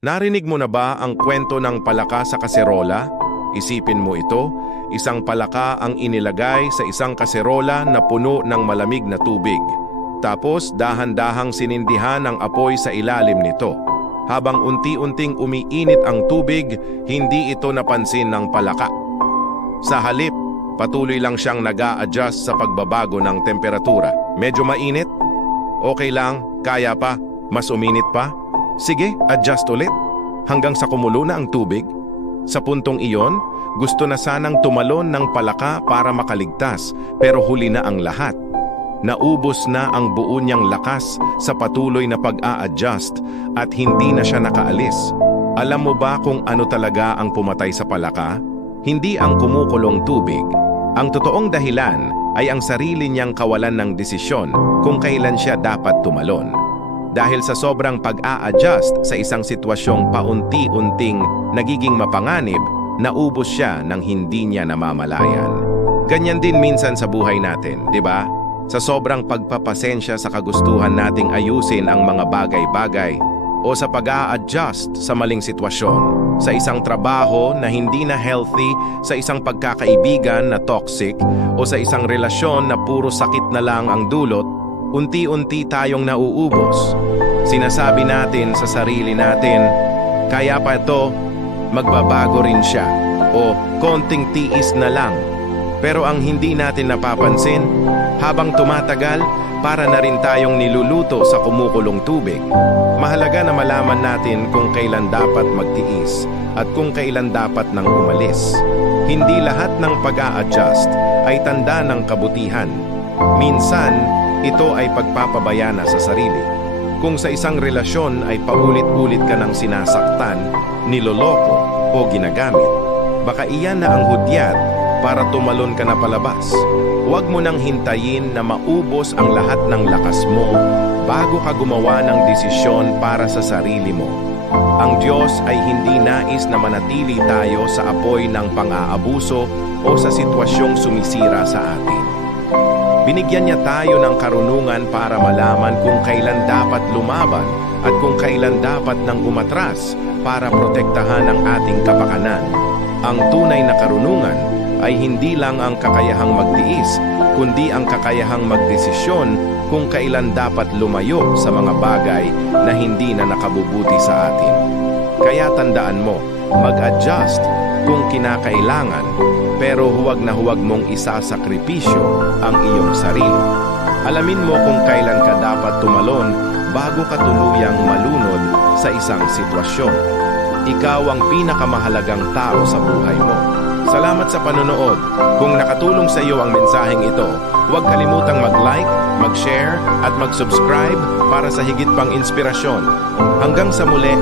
Narinig mo na ba ang kwento ng palaka sa kaserola? Isipin mo ito, isang palaka ang inilagay sa isang kaserola na puno ng malamig na tubig. Tapos dahan-dahang sinindihan ang apoy sa ilalim nito. Habang unti-unting umiinit ang tubig, hindi ito napansin ng palaka. Sa halip, patuloy lang siyang nag adjust sa pagbabago ng temperatura. Medyo mainit? Okay lang, kaya pa. Mas uminit pa? Sige, adjust ulit. Hanggang sa kumulo na ang tubig. Sa puntong iyon, gusto na sanang tumalon ng palaka para makaligtas, pero huli na ang lahat. Naubos na ang buo niyang lakas sa patuloy na pag-a-adjust at hindi na siya nakaalis. Alam mo ba kung ano talaga ang pumatay sa palaka? Hindi ang kumukulong tubig. Ang totoong dahilan ay ang sarili niyang kawalan ng desisyon kung kailan siya dapat tumalon. Dahil sa sobrang pag-a-adjust sa isang sitwasyong paunti-unting nagiging mapanganib, naubos siya ng hindi niya namamalayan. Ganyan din minsan sa buhay natin, di ba? Sa sobrang pagpapasensya sa kagustuhan nating ayusin ang mga bagay-bagay o sa pag-a-adjust sa maling sitwasyon, sa isang trabaho na hindi na healthy, sa isang pagkakaibigan na toxic, o sa isang relasyon na puro sakit na lang ang dulot, unti-unti tayong nauubos. Sinasabi natin sa sarili natin, kaya pa ito, magbabago rin siya, o konting tiis na lang. Pero ang hindi natin napapansin, habang tumatagal, para na rin tayong niluluto sa kumukulong tubig. Mahalaga na malaman natin kung kailan dapat magtiis at kung kailan dapat nang umalis. Hindi lahat ng pag-a-adjust ay tanda ng kabutihan. Minsan, ito ay pagpapabaya na sa sarili. Kung sa isang relasyon ay paulit-ulit ka ng sinasaktan, niloloko o ginagamit, baka iyan na ang hudyat para tumalon ka na palabas. Huwag mo nang hintayin na maubos ang lahat ng lakas mo bago ka gumawa ng desisyon para sa sarili mo. Ang Diyos ay hindi nais na manatili tayo sa apoy ng pang-aabuso o sa sitwasyong sumisira sa atin. Binigyan niya tayo ng karunungan para malaman kung kailan dapat lumaban at kung kailan dapat nang umatras para protektahan ang ating kapakanan. Ang tunay na karunungan ay hindi lang ang kakayahang magtiis, kundi ang kakayahang magdesisyon kung kailan dapat lumayo sa mga bagay na hindi na nakabubuti sa atin. Kaya tandaan mo, mag-adjust kung kinakailangan, pero huwag na huwag mong isasakripisyo ang iyong sarili. Alamin mo kung kailan ka dapat tumalon bago ka tuluyang malunod sa isang sitwasyon. Ikaw ang pinakamahalagang tao sa buhay mo. Salamat sa panonood. Kung nakatulong sa iyo ang mensaheng ito, huwag kalimutang mag-like, mag-share at mag-subscribe para sa higit pang inspirasyon. Hanggang sa muli,